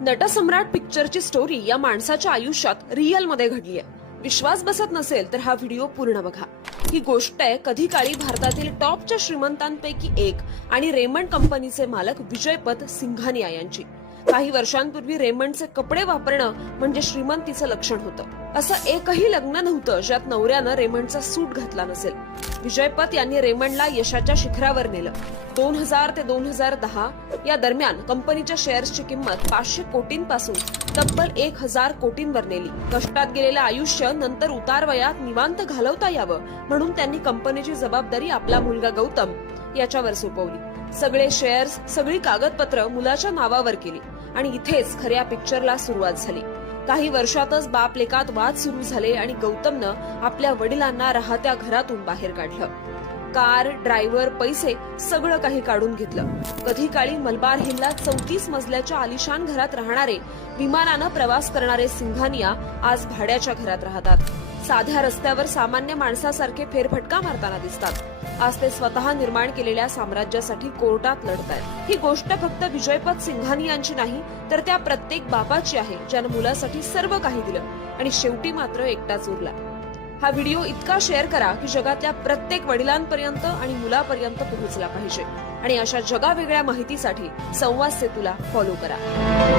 नटसम्राट पिक्चरची स्टोरी या माणसाच्या आयुष्यात रिअल मध्ये घडली आहे. विश्वास बसत नसेल तर हा व्हिडिओ पूर्ण बघा. ही गोष्ट आहे कधी काळी भारतातील टॉपच्या श्रीमंतांपैकी एक आणि रेमंड कंपनीचे मालक विजयपत सिंघानिया यांची. काही वर्षांपूर्वी रेमंडचे कपडे वापरणं म्हणजे श्रीमंतीचं लक्षण होतं. असं एकही लग्न नव्हतं ज्यात नवऱ्यानं रेमंडचा सूट घातला नसेल. विजयपत यांनी रेमंडला यशाच्या शिखरावर नेलं. 2000 ते 2010 या दरम्यान कंपनीच्या शेअर्सची किंमत 500 कोटींपासून तब्बल 1000 कोटींवर नेली. कष्टात गेलेलं आयुष्य नंतर उतारवयात निवांत घालवता यावं म्हणून त्यांनी कंपनीची जबाबदारी आपला मुलगा गौतम याच्यावर सोपवली. सगळे शेअर्स, सगळी कागदपत्र मुलाच्या नावावर केली आणि इथेच खऱ्या पिक्चरला सुरुवात झाली. काही वर्षातच बाप लेकात वाद सुरू झाले आणि गौतमनं आपल्या वडिलांना राहत्या घरातून बाहेर काढलं. कार, ड्रायव्हर, पैसे सगळं काही काढून घेतलं. कधी काळी मलबार हिलला 34 मजल्याच्या आलिशान घरात राहणारे, विमानानं प्रवास करणारे सिंघानिया आज भाड्याच्या घरात राहतात. साध्या रस्त्यावर सामान्य माणसासारखे फेरफटका मारताना दिसतात. आज ते स्वतः निर्माण केलेल्या साम्राज्यासाठी कोर्टात लढतायत. ही गोष्ट फक्त विजयपत सिंघानियांची नाही तर त्या प्रत्येक बापाची आहे ज्यानं मुलासाठी सर्व काही दिलं आणि शेवटी मात्र एकटाच उरला. हा व्हिडिओ इतका शेअर करा की जगातल्या प्रत्येक वडिलांपर्यंत आणि मुलापर्यंत पोहोचला पाहिजे. आणि अशा जगावेगळ्या माहितीसाठी संवाद सेतूला फॉलो करा.